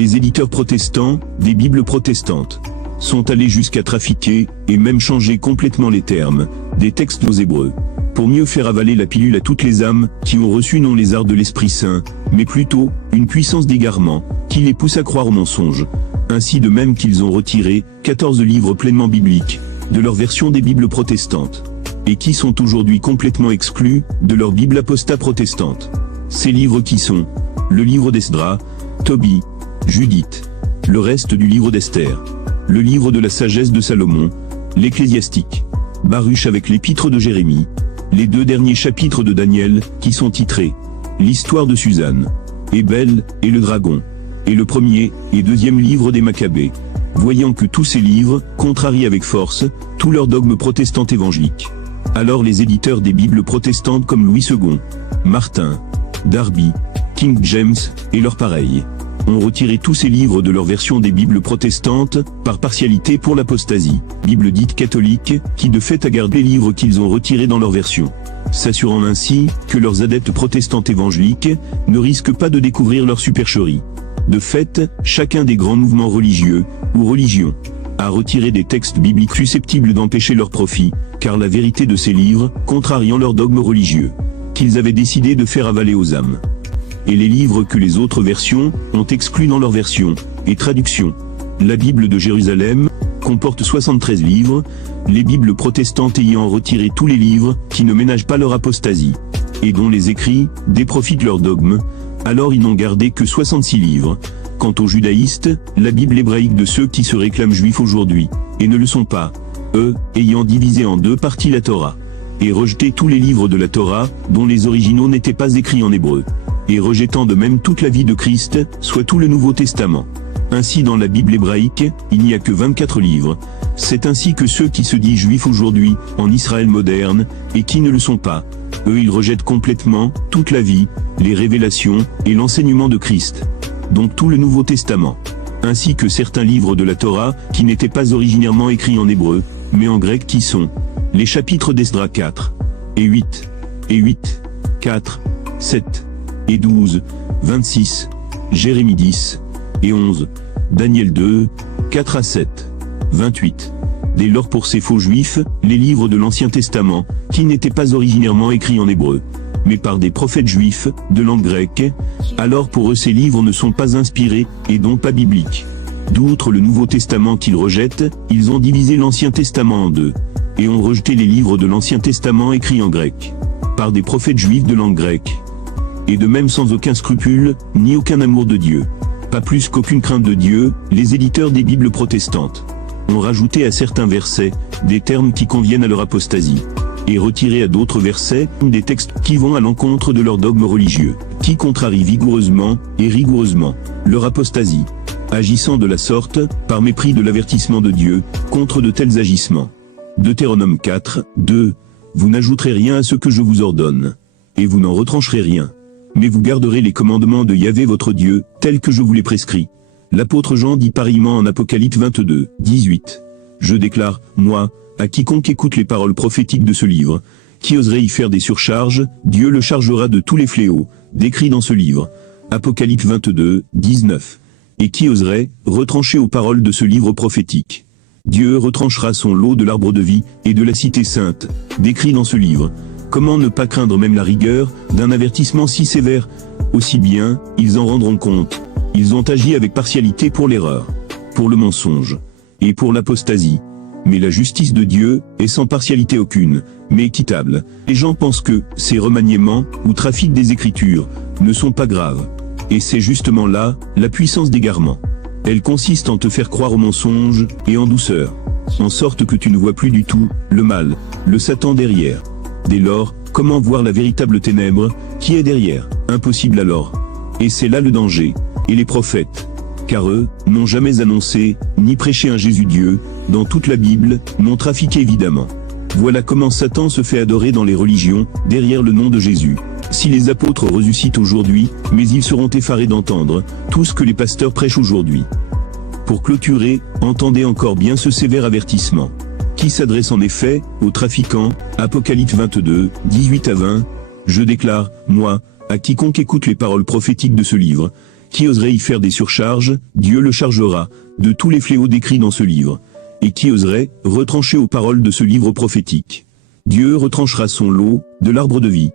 Les éditeurs protestants, des Bibles protestantes, sont allés jusqu'à trafiquer, et même changer complètement les termes, des textes aux Hébreux, pour mieux faire avaler la pilule à toutes les âmes, qui ont reçu non les arts de l'Esprit Saint, mais plutôt, une puissance d'égarement, qui les pousse à croire au mensonge. Ainsi de même qu'ils ont retiré 14 livres pleinement bibliques, de leur version des Bibles protestantes, et qui sont aujourd'hui complètement exclus, de leur Bible apostat protestante. Ces livres qui sont, le livre d'Esdras, Tobie, Judith, le reste du livre d'Esther, le livre de la sagesse de Salomon, l'Ecclésiastique, Baruch avec l'épître de Jérémie, les 2 derniers chapitres de Daniel, qui sont titrés l'histoire de Suzanne, Ébel et le dragon, et le 1er et 2e livre des Maccabées, voyant que tous ces livres contrarient avec force tous leurs dogmes protestants évangéliques. Alors les éditeurs des Bibles protestantes comme Louis II, Martin, Darby, King James et leurs pareils ont retiré tous ces livres de leur version des Bibles protestantes, par partialité pour l'apostasie, Bible dite catholique, qui de fait a gardé les livres qu'ils ont retirés dans leur version, s'assurant ainsi que leurs adeptes protestants évangéliques ne risquent pas de découvrir leur supercherie. De fait, chacun des grands mouvements religieux, ou religions, a retiré des textes bibliques susceptibles d'empêcher leur profit, car la vérité de ces livres, contrariant leurs dogmes religieux, qu'ils avaient décidé de faire avaler aux âmes. Et les livres que les autres versions ont exclus dans leur version et traduction. La Bible de Jérusalem comporte 73 livres, les Bibles protestantes ayant retiré tous les livres qui ne ménagent pas leur apostasie, et dont les écrits déprofitent leur dogme, alors ils n'ont gardé que 66 livres. Quant aux judaïstes, la Bible hébraïque de ceux qui se réclament juifs aujourd'hui, et ne le sont pas, eux, ayant divisé en 2 parties la Torah, et rejeté tous les livres de la Torah, dont les originaux n'étaient pas écrits en hébreu, et rejetant de même toute la vie de Christ, soit tout le Nouveau Testament. Ainsi dans la Bible hébraïque, il n'y a que 24 livres. C'est ainsi que ceux qui se disent juifs aujourd'hui, en Israël moderne, et qui ne le sont pas, eux ils rejettent complètement toute la vie, les révélations, et l'enseignement de Christ. Donc tout le Nouveau Testament. Ainsi que certains livres de la Torah, qui n'étaient pas originairement écrits en hébreu, mais en grec qui sont les chapitres d'Esdras 4, et 8, 4, 7, et 12, 26, Jérémie 10, et 11, Daniel 2, 4 à 7, 28. Dès lors pour ces faux juifs, les livres de l'Ancien Testament, qui n'étaient pas originairement écrits en hébreu, mais par des prophètes juifs, de langue grecque, alors pour eux ces livres ne sont pas inspirés, et donc pas bibliques. D'outre le Nouveau Testament qu'ils rejettent, ils ont divisé l'Ancien Testament en 2, et ont rejeté les livres de l'Ancien Testament écrits en grec, par des prophètes juifs de langue grecque. Et de même sans aucun scrupule, ni aucun amour de Dieu, pas plus qu'aucune crainte de Dieu, les éditeurs des Bibles protestantes ont rajouté à certains versets des termes qui conviennent à leur apostasie, et retiré à d'autres versets des textes qui vont à l'encontre de leur dogme religieux, qui contrarient vigoureusement et rigoureusement leur apostasie, agissant de la sorte, par mépris de l'avertissement de Dieu, contre de tels agissements. Deutéronome 4, 2. Vous n'ajouterez rien à ce que je vous ordonne, et vous n'en retrancherez rien, mais vous garderez les commandements de Yahvé votre Dieu, tels que je vous les prescris. L'apôtre Jean dit pareillement en Apocalypse 22, 18. Je déclare, moi, à quiconque écoute les paroles prophétiques de ce livre, qui oserait y faire des surcharges, Dieu le chargera de tous les fléaux, décrits dans ce livre. Apocalypse 22, 19. Et qui oserait retrancher aux paroles de ce livre prophétique. Dieu retranchera son lot de l'arbre de vie, et de la cité sainte, décrit dans ce livre. Comment ne pas craindre même la rigueur d'un avertissement si sévère? Aussi bien, ils en rendront compte. Ils ont agi avec partialité pour l'erreur, pour le mensonge, et pour l'apostasie. Mais la justice de Dieu est sans partialité aucune, mais équitable. Les gens pensent que ces remaniements, ou trafic des Écritures, ne sont pas graves. Et c'est justement là, la puissance d'égarement. Elle consiste en te faire croire au mensonge, et en douceur, en sorte que tu ne vois plus du tout le mal, le Satan derrière. Dès lors, comment voir la véritable ténèbre, qui est derrière? Impossible alors. Et c'est là le danger. Et les prophètes, car eux, n'ont jamais annoncé, ni prêché un Jésus-Dieu, dans toute la Bible, n'ont trafiqué évidemment. Voilà comment Satan se fait adorer dans les religions, derrière le nom de Jésus. Si les apôtres ressuscitent aujourd'hui, mais ils seront effarés d'entendre tout ce que les pasteurs prêchent aujourd'hui. Pour clôturer, entendez encore bien ce sévère avertissement, qui s'adresse en effet aux trafiquants, Apocalypse 22, 18 à 20, je déclare, moi, à quiconque écoute les paroles prophétiques de ce livre, Qui oserait y faire des surcharges, Dieu le chargera de tous les fléaux décrits dans ce livre. Et qui oserait retrancher aux paroles de ce livre prophétique? Dieu retranchera son lot de l'arbre de vie.